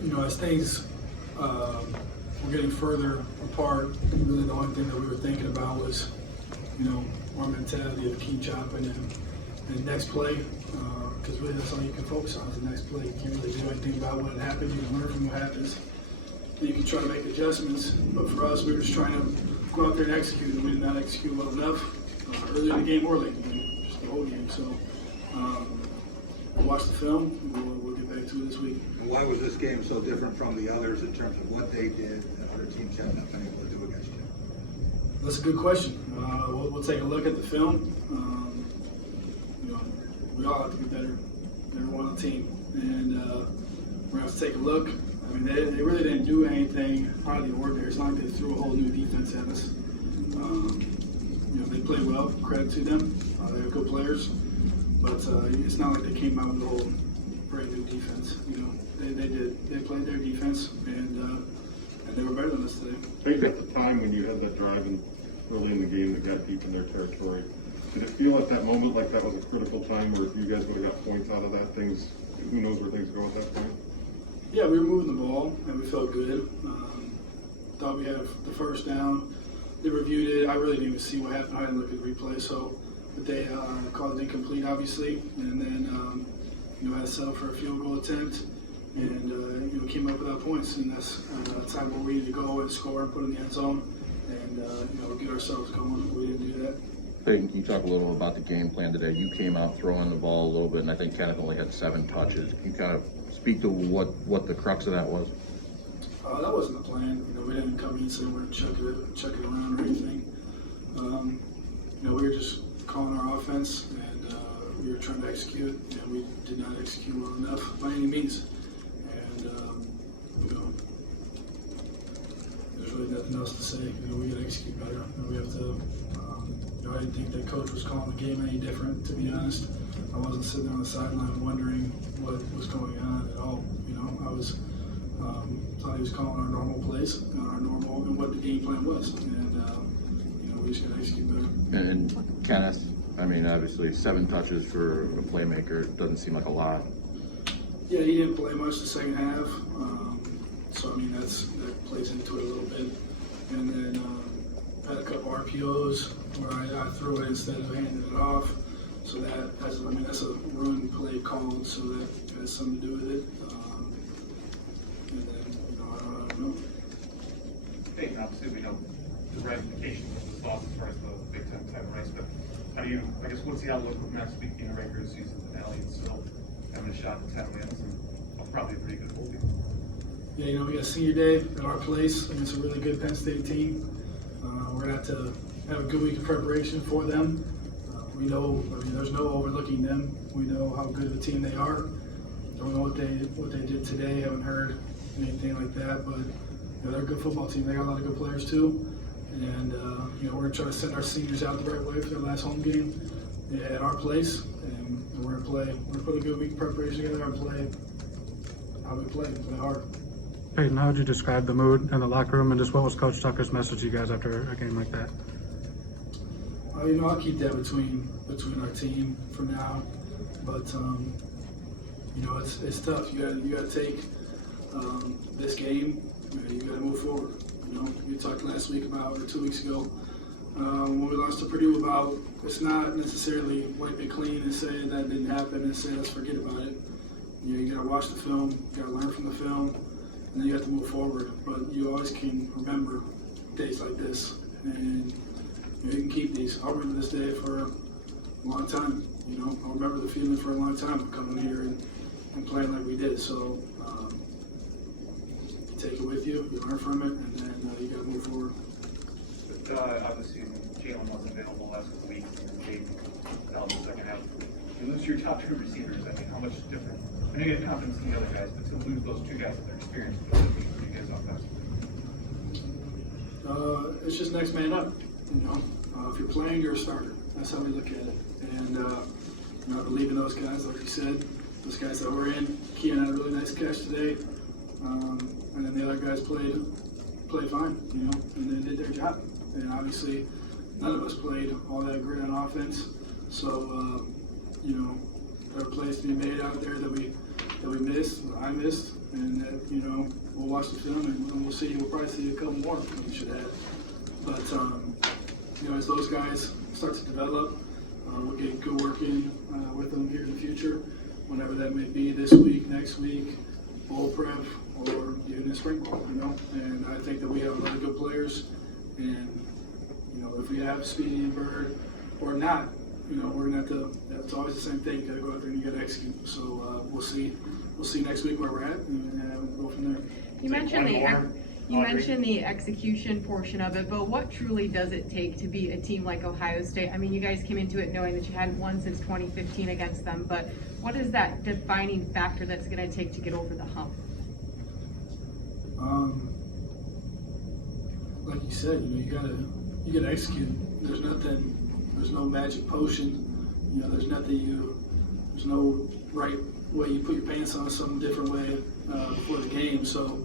As things were getting further apart, really the only thing that we were thinking about was, our mentality of keep chopping and next play, because really that's all you can focus on is the next play. You can't really do anything about what happened. You can learn from what happens. You can try to make adjustments, but for us, we were just trying to go out there and execute, and we did not execute well enough early in the game or late in the game, just the whole game. So we'll watch the film, and we'll get back to it this week. Why was this game so different from the others in terms of what they did that other teams have not been able to do against you? That's a good question. We'll take a look at the film. We all have to be better. Everyone on the team, and we're gonna have to take a look. I mean, they really didn't do anything out of the ordinary. It's not like they threw a whole new defense at us. They played well. Credit to them. They have good players, but it's not like they came out with a whole brand new defense. They did. They played their defense, and they were better than us today. I think at the time when you had that drive early in the game that got deep in their territory, did it feel at that moment like that was a critical time, or if you guys would have got points out of that, who knows where things go at that point? Yeah, we were moving the ball, and we felt good. Thought we had the first down. They reviewed it. I really didn't even see what happened. I didn't look at the replay, but they called it incomplete, obviously, and then had to settle for a field goal attempt, and came up without points, and that's a time where we needed to go and score and put it in the end zone, and get ourselves going. We didn't do that. Peyton, can you talk a little about the game plan today? You came out throwing the ball a little bit, and I think Kenneth only had 7 touches. Can you kind of speak to what the crux of that was? That wasn't the plan. We didn't come in and say we're going to chuck it around or anything. We were just calling our offense, and we were trying to execute, and we did not execute well enough by any means. And there's really nothing else to say. We got to execute better. We have to. I didn't think the coach was calling the game any different, to be honest. I wasn't sitting there on the sideline wondering what was going on at all. I was thought he was calling our normal plays, and what the game plan was, and we just got to execute better. And Kenneth, I mean, obviously 7 touches for a playmaker doesn't seem like a lot. Yeah, he didn't play much the second half, so I mean that plays into it a little bit. And then had a couple RPOs where I threw it instead of handing it off. So that's a run play called, so that has something to do with it. And then, I don't know. Hey, obviously we know the ramifications of this loss as far as the Big Ten title race, but what's the outlook with Max being a regular season finale and still having a shot at 10 wins and probably a pretty good bowl game? Yeah, we got senior day at our place against a really good Penn State team. We're going to have a good week of preparation for them. We know, there's no overlooking them. We know how good of a team they are. Don't know what they did today. Haven't heard anything like that, but they're a good football team. They got a lot of good players too, and we're going to try to send our seniors out the right way for their last home game at our place, and we're going to play. We're going to put a good week of preparation together and play how we play hard. Peyton, how would you describe the mood in the locker room, and just what was Coach Tucker's message to you guys after a game like that? I'll keep that between our team for now, but it's tough. You got to take this game. You got to move forward. We talked last week or 2 weeks ago when we lost to Purdue about it's not necessarily wipe it clean and say that didn't happen and say let's forget about it. You got to watch the film. You got to learn from the film, and then you have to move forward. But you always can remember days like this, and you can keep these. I'll remember this day for a long time. I'll remember the feeling for a long time of coming here and playing like we did. So you take it with you, you learn from it, and then you got to move forward. Obviously, Jalen wasn't available last couple weeks and Dave out in the second half. You lose your top 2 receivers. I mean, how much different? I know you have confidence in the other guys, but to lose those 2 guys with their experience, what does it mean for you guys offensively? It's just next man up. If you're playing, you're a starter. That's how we look at it. And I believe in those guys, like you said. Those guys that were in. Keon had a really nice catch today, and then the other guys played fine, and they did their job. And obviously, none of us played all that great on offense. So, there are plays to be made out there that we missed. I behind this, and that, you know, we'll watch the film and we'll see. We'll probably see a couple more than we should have. But you know, as those guys start to develop, we'll get good work in with them here in the future, whenever that may be, this week, next week, bowl prep, or even in spring ball, you know. And I think that we have a lot of good players, and you know, if we have Speedy and Bird or not, you know, we're gonna have to. That's always the same thing. You gotta go out there and you gotta execute. So we'll see. We'll see next week where we're at, and we'll go from there. You mentioned the execution portion of it, but what truly does it take to beat a team like Ohio State? I mean, you guys came into it knowing that you hadn't won since 2015 against them, but what is that defining factor that's going to take to get over the hump? Like you said, you know, you gotta execute. There's no magic potion. You know, there's no right way you put your pants on some different way before the game. So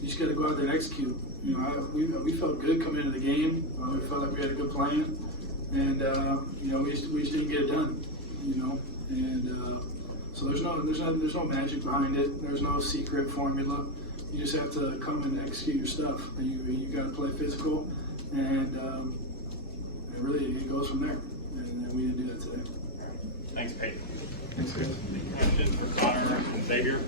you just got to go out there and execute. You know, we felt good coming into the game. We felt like we had a good plan, and you know, we just didn't get it done. You know, and so there's no magic behind it. There's no secret formula. You just have to come and execute your stuff. You got to play physical, and really it goes from there. And we didn't do that today. Thanks, Peyton. Thanks, guys. Question for Connor and Xavier.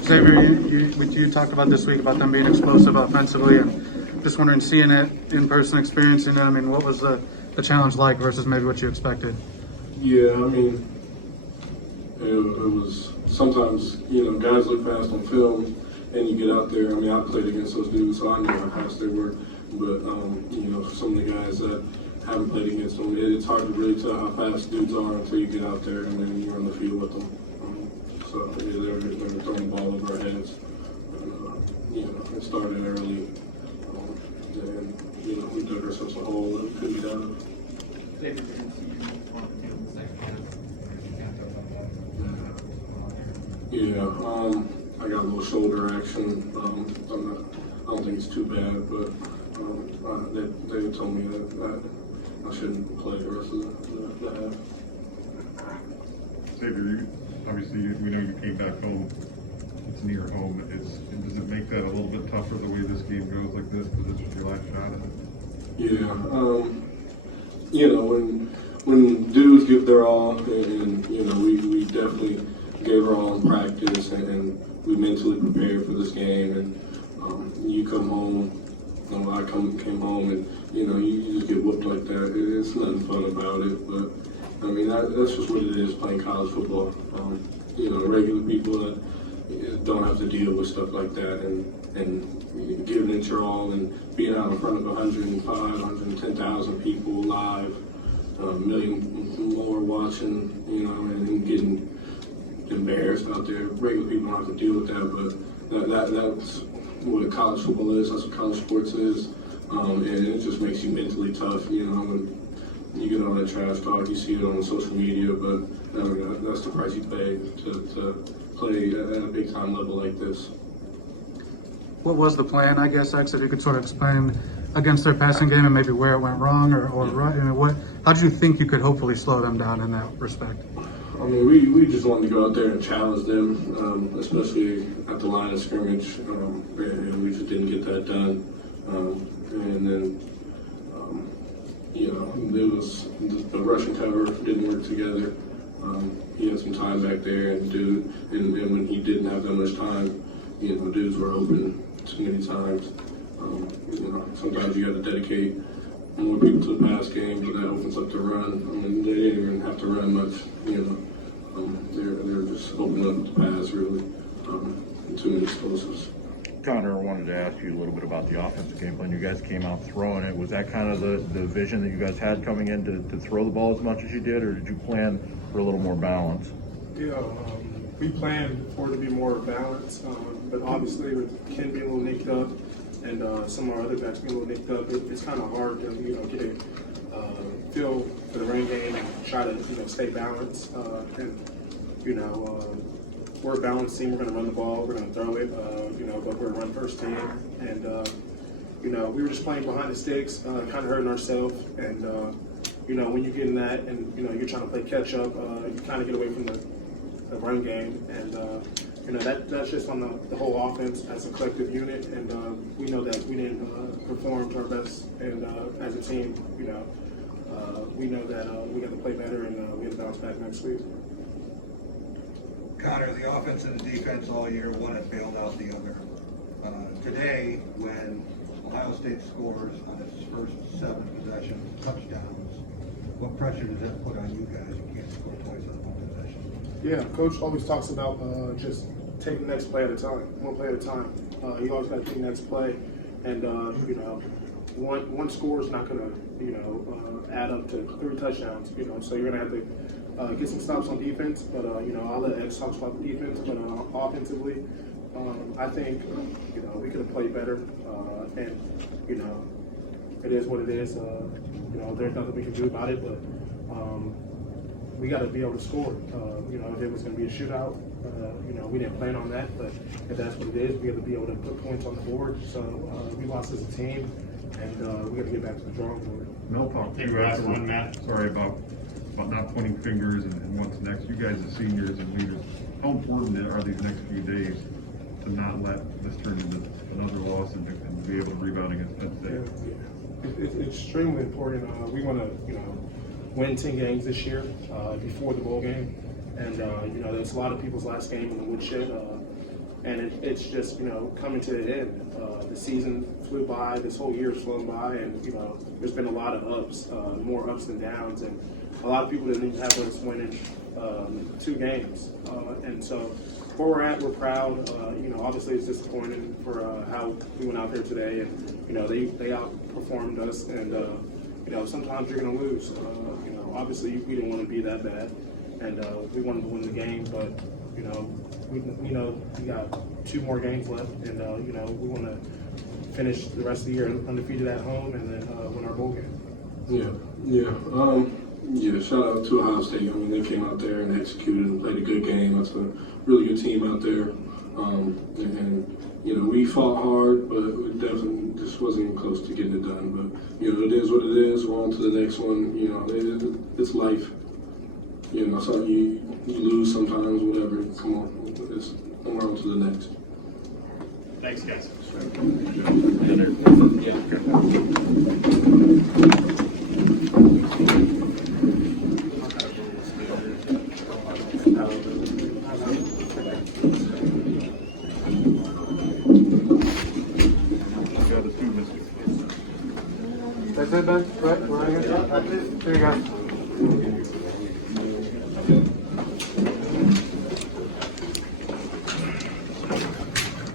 Xavier, you talked about this week about them being explosive offensively, and just wondering, seeing it in person, experiencing it, I mean, what was the challenge like versus maybe what you expected? Yeah, I mean, it was sometimes, you know, guys look fast on film and you get out there. I mean, I played against those dudes, so I know how fast they were. But, you know, for some of the guys that haven't played against them, it's hard to really tell how fast dudes are until you get out there and then you're on the field with them. So yeah, they were throwing the ball over our heads. And, you know, it started early. And, you know, we dug ourselves a hole and couldn't get out of it. Yeah, I got a little shoulder action. I don't think it's too bad, but they told me that I shouldn't play the rest of the half. Xavier, obviously, we know you came back home. It's near home. Does it make that a little bit tougher the way this game goes like this because it's your last shot at it? Yeah, you know, when dudes give their all, and you know, we definitely gave our all in practice, and we mentally prepared for this game. And you come home, I came home, and you know, you just get whooped like that. It's nothing fun about it, but I mean, that's just what it is playing college football. You know, regular people that don't have to deal with stuff like that, and giving it your all, and being out in front of 105, 110,000 people live, a million more watching, you know, and getting embarrassed out there. Regular people don't have to deal with that, but that's what college football is. That's what college sports is, and it just makes you mentally tough. You know, when you get all that trash talk, you see it on social media, but that's the price you pay to play at a big time level like this. What was the plan, I guess, X, if you could sort of explain against their passing game and maybe where it went wrong, or right, you know, how did you think you could hopefully slow them down in that respect? I mean, we just wanted to go out there and challenge them, especially at the line of scrimmage, and we just didn't get that done. And then, you know, it was the rushing cover didn't work together. He had some time back there, and when he didn't have that much time, you know, dudes were open too many times. You know, sometimes you got to dedicate more people to the pass game, but that opens up the run. I mean, they didn't even have to run much, you know. They're just opening up the pass, really. Too many explosives. Connor, I wanted to ask you a little bit about the offensive game plan. You guys came out throwing it. Was that kind of the vision that you guys had coming in to throw the ball as much as you did, or did you plan for a little more balance? Yeah, we planned for it to be more balanced, but obviously with Ken being a little nicked up and some of our other backs being a little nicked up, it's kind of hard to, you know, get a feel for the run game and try to, you know, stay balanced. And you know, we're a balanced team. We're going to run the ball. We're going to throw it. You know, but we're a run first team. And you know, we were just playing behind the sticks, kind of hurting ourselves. And when you get in that and, you're trying to play catch up, you kind of get away from the run game. And, that's just on the whole offense as a collective unit. And we know that we didn't perform to our best. And as a team, we know that we got to play better and we have to bounce back next week. Connor, the offense and the defense all year, one has bailed out the other. Today, when Ohio State scores on its first 7 possessions, touchdowns, what pressure does that put on you guys? You can't score twice on one possession. Yeah, Coach always talks about just take the next play at a time, one play at a time. You always got to take the next play, and one score is not going to add up to 3 touchdowns. So you're going to have to get some stops on defense, but I'll let X talk about the defense. But offensively, I think we could have played better, and it is what it is. There's nothing we can do about it, but we got to be able to score. If it was going to be a shootout, we didn't plan on that, but if that's what it is, we have to be able to put points on the board. So we lost as a team, and we got to get back to the drawing board. Mel talked to you after, sorry, about not pointing fingers and what's next. You guys as seniors and leaders, how important are these next few days to not let this turn into another loss and be able to rebound against Penn State? It's extremely important. We want to, win 10 games this year before the bowl game, and there's a lot of people's last game in the woodshed, and it's just coming to the end. The season flew by. This whole year's flown by, and there's been a lot of ups, more ups than downs, and a lot of people didn't even have us winning 2 games, and so where we're at, we're proud. Obviously it's disappointing for how we went out there today, and they outperformed us, and sometimes you're going to lose. Obviously we didn't want to be that bad, and we wanted to win the game, but we got 2 more games left, and we want to finish the rest of the year undefeated at home, and then win our bowl game. Shout out to Ohio State. I mean, they came out there and executed and played a good game. That's a really good team out there. We fought hard, but it definitely just wasn't even close to getting it done. But, it is what it is. We're on to the next one. It's life. So you lose sometimes, whatever. Come on. We're on to the next. Thanks, guys. That's it, Ben? Right? We're out of here? See you guys.